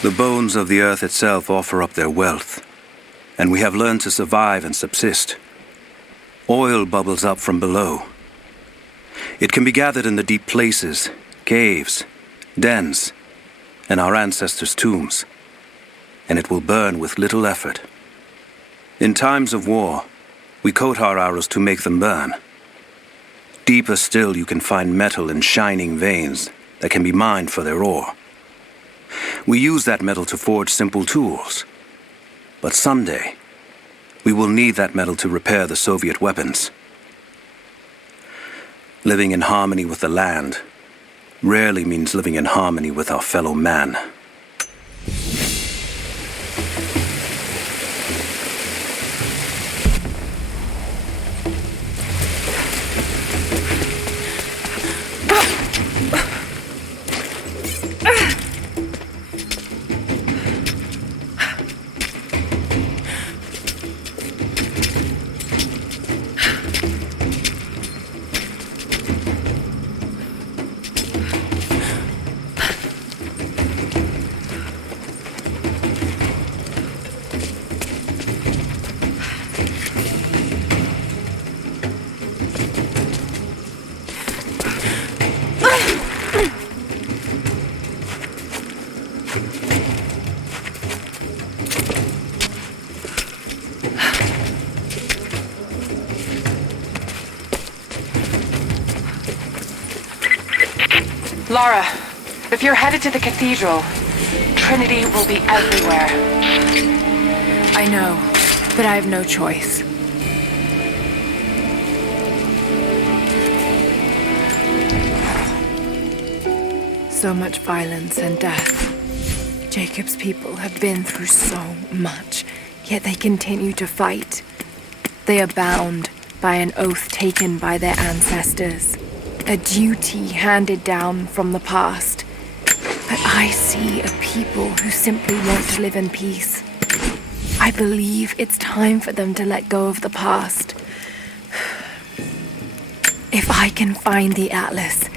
The bones of the earth itself offer up their wealth, and we have learned to survive and subsist. Oil bubbles up from below. It can be gathered in the deep places, caves, dens, and our ancestors' tombs, and it will burn with little effort. In times of war, we coat our arrows to make them burn. Deeper still, you can find metal in shining veins that can be mined for their ore. We use that metal to forge simple tools. But someday, we will need that metal to repair the Soviet weapons. Living in harmony with the land rarely means living in harmony with our fellow man. Lara, if you're headed to the cathedral, Trinity will be everywhere. I know, but I have no choice. So much violence and death. Jacob's people have been through so much, yet they continue to fight. They are bound by an oath taken by their ancestors. A duty handed down from the past. But I see a people who simply want to live in peace. I believe it's time for them to let go of the past. If I can find the Atlas,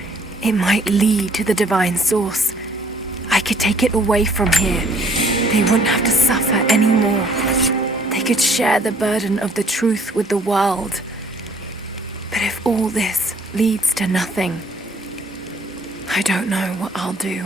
it might lead to the divine source. I could take it away from here. They wouldn't have to suffer anymore. They could share the burden of the truth with the world. But if all this leads to nothing, I don't know what I'll do.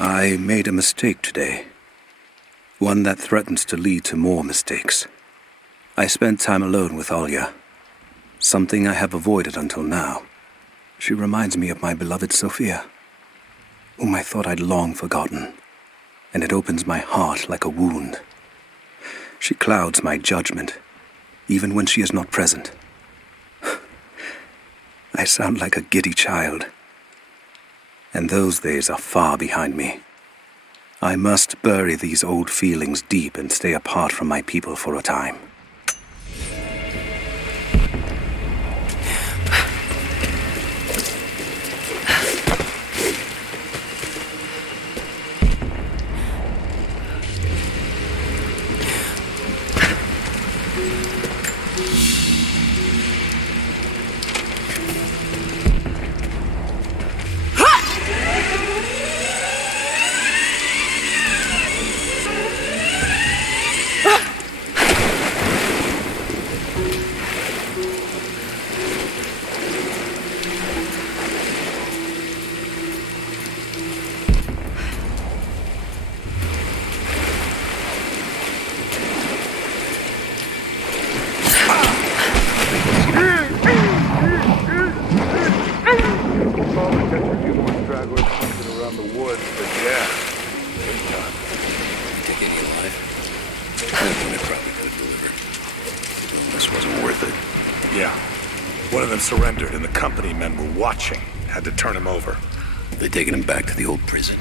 I made a mistake today. One that threatens to lead to more mistakes. I spent time alone with Alya. Something I have avoided until now. She reminds me of my beloved Sophia, whom I thought I'd long forgotten, and it opens my heart like a wound. She clouds my judgment, even when she is not present. I sound like a giddy child, and those days are far behind me. I must bury these old feelings deep and stay apart from my people for a time. Surrendered and the company men were watching. Had to turn him over. They taking him back to the old prison?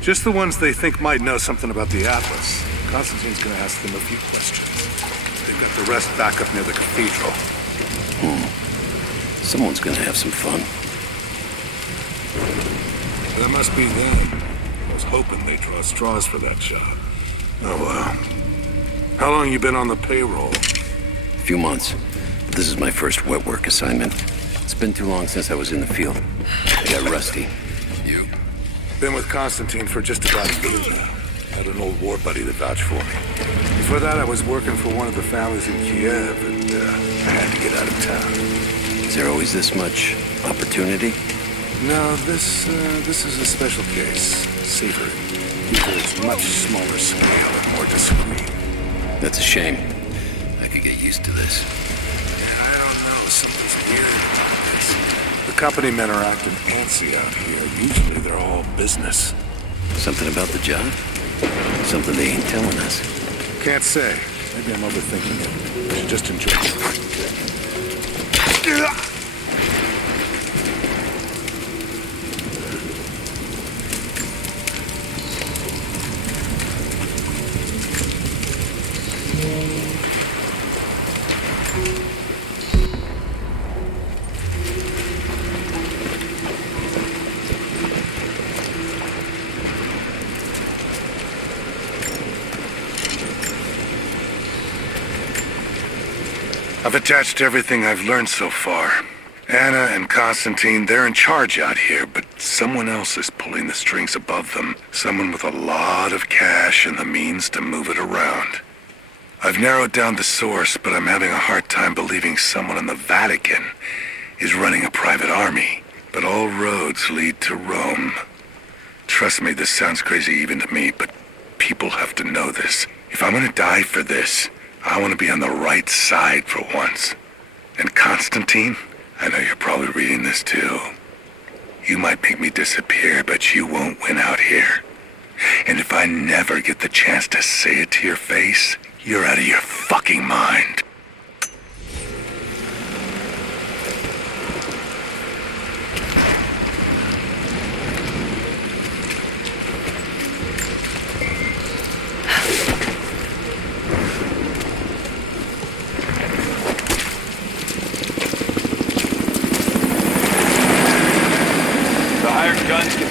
Just the ones they think might know something about the Atlas. Constantine's gonna ask them a few questions. They've got the rest back up near the cathedral. Someone's gonna have some fun. That must be them. I was hoping they'd draw straws for that job. Oh well. How long you been on the payroll? A few months. This is my first wet work assignment. It's been too long since I was in the field. I got rusty. You? Been with Constantine for just about a year. Had an old war buddy that vouched for me. Before that, I was working for one of the families in Kiev, and I had to get out of town. Is there always this much opportunity? No, this is a special case. Safer. It's much smaller scale and more discreet. That's a shame. I could get used to this. Something's weird about this. The company men are acting antsy out here. Usually they're all business. Something about the job? Something they ain't telling us. Can't say. Maybe I'm overthinking it. I should just enjoy it. I've attached everything I've learned so far. Anna and Constantine, they're in charge out here, but someone else is pulling the strings above them. Someone with a lot of cash and the means to move it around. I've narrowed down the source, but I'm having a hard time believing someone in the Vatican is running a private army. But all roads lead to Rome. Trust me, this sounds crazy even to me, but people have to know this. If I'm gonna die for this, I want to be on the right side for once. And Constantine, I know you're probably reading this too. You might make me disappear, but you won't win out here. And if I never get the chance to say it to your face, you're out of your fucking mind.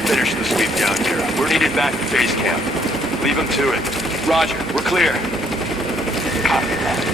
Finish the sweep down here. We're needed back to base camp. Leave them to it. Roger, we're clear. Copy that.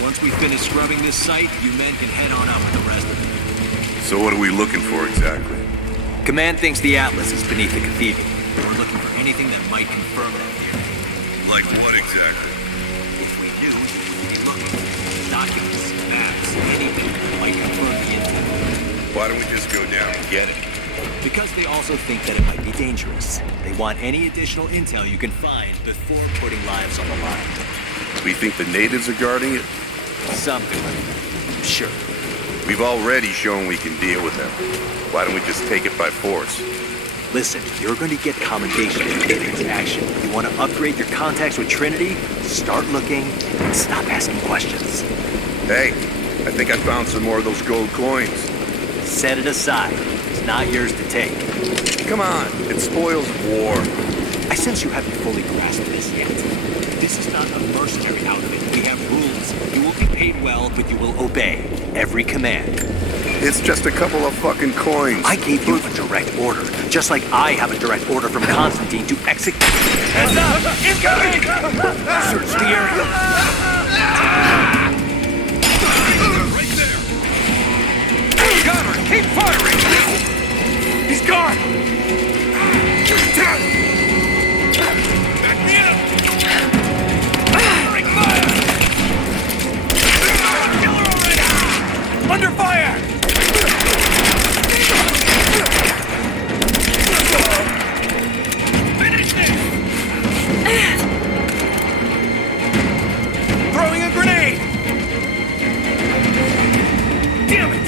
Once we finish scrubbing this site, you men can head on up with the rest of it. So what are we looking for exactly? Command thinks the Atlas is beneath the cathedral. We're looking for anything that might confirm that theory. Like what exactly? If we do, we'll be looking. Documents, maps, anything that might confirm the intel. Why don't we just go down and get it? Because they also think that it might be dangerous. They want any additional intel you can find before putting lives on the line. We think the natives are guarding it? Something. Sure. We've already shown we can deal with them. Why don't we just take it by force? Listen, you're going to get commendation if you get into action. You want to upgrade your contacts with Trinity? Start looking and stop asking questions. Hey, I think I found some more of those gold coins. Set it aside. It's not yours to take. Come on, it spoils war. I sense you haven't fully grasped this yet. This is not a mercenary outfit. We have rules. You will be paid well, but you will obey every command. It's just a couple of fucking coins. I gave you a direct order, just like I have a direct order from Constantine to execute. Heads up! Incoming! Search the area. Right there! Gunner, keep firing! He's gone! Back me up! Firing fire! Killer already! Under fire! Finish this! Throwing a grenade! Damn it!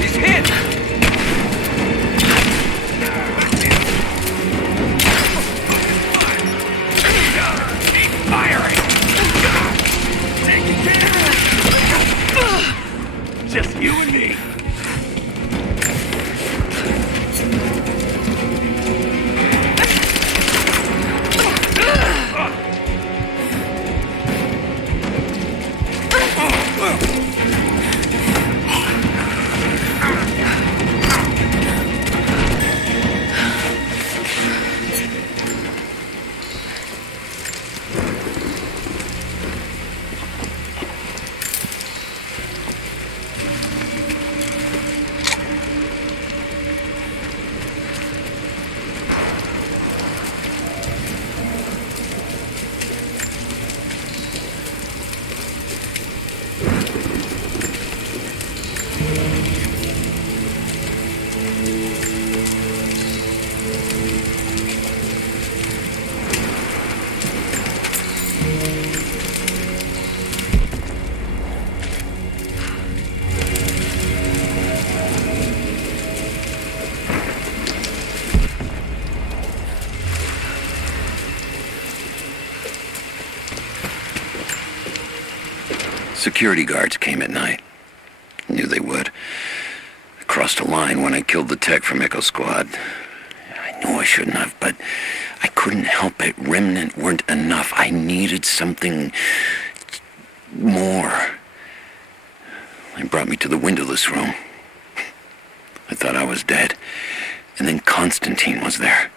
He's hit! Keep firing! Just you and me. Security guards came at night. Knew they would. I crossed a line when I killed the tech from Echo Squad. I knew I shouldn't have, but I couldn't help it. Remnant weren't enough. I needed something more. They brought me to the windowless room. I thought I was dead. And then Constantine was there.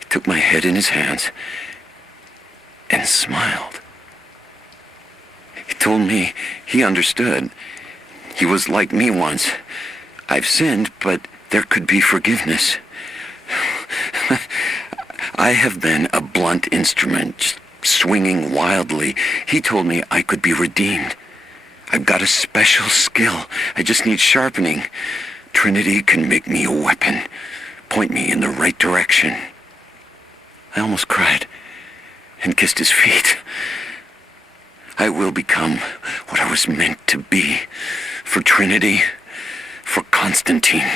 He took my head in his hands and smiled. He told me he understood. He was like me once. I've sinned, but there could be forgiveness. I have been a blunt instrument, just swinging wildly. He told me I could be redeemed. I've got a special skill. I just need sharpening. Trinity can make me a weapon, point me in the right direction. I almost cried and kissed his feet. I will become what I was meant to be. For Trinity, for Constantine.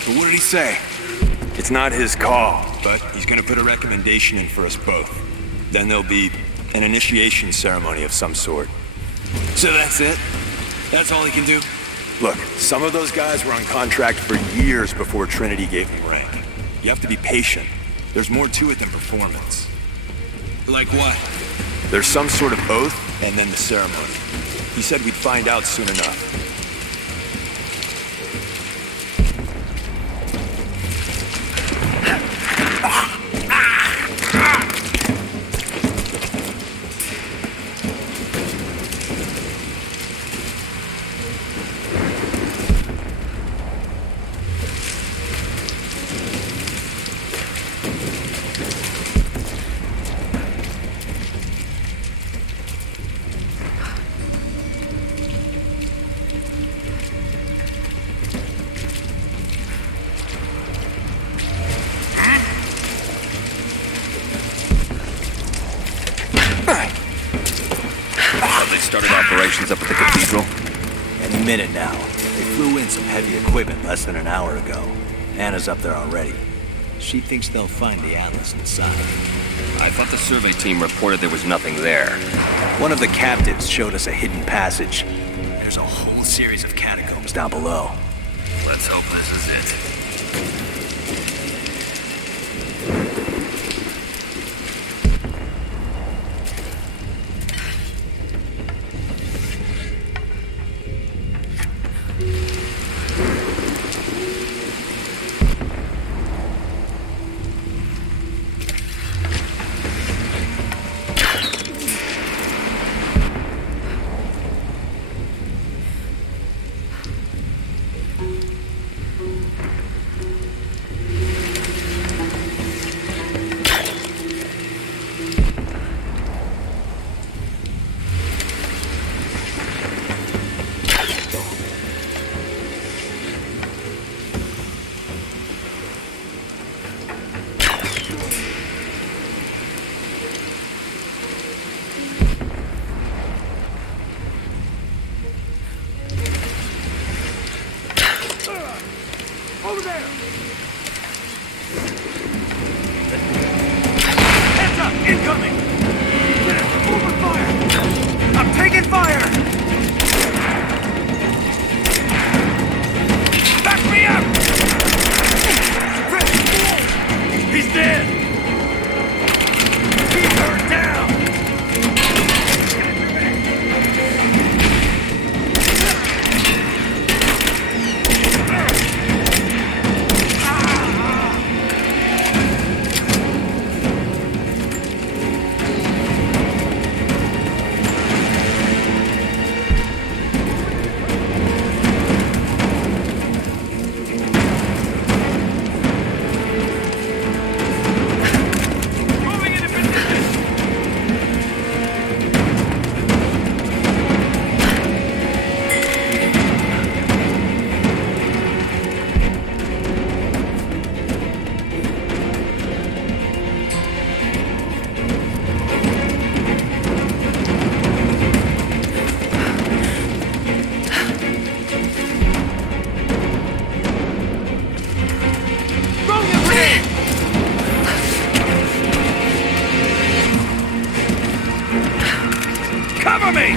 So what did he say? It's not his call. But he's gonna put a recommendation in for us both. Then there'll be an initiation ceremony of some sort. So that's it? That's all he can do? Look, some of those guys were on contract for years before Trinity gave them rank. You have to be patient. There's more to it than performance. Like what? There's some sort of oath, and then the ceremony. He said we'd find out soon enough. Started operations up at the cathedral. Any minute now. They flew in some heavy equipment less than an hour ago. Anna's up there already. She thinks they'll find the Atlas inside. I thought the survey team reported there was nothing there. One of the captives showed us a hidden passage. There's a whole series of catacombs down below. Let's hope this is it. Over there! Heads up! Incoming! Open fire! I'm taking fire! Back me up! He's dead! Keep her down! Cover me!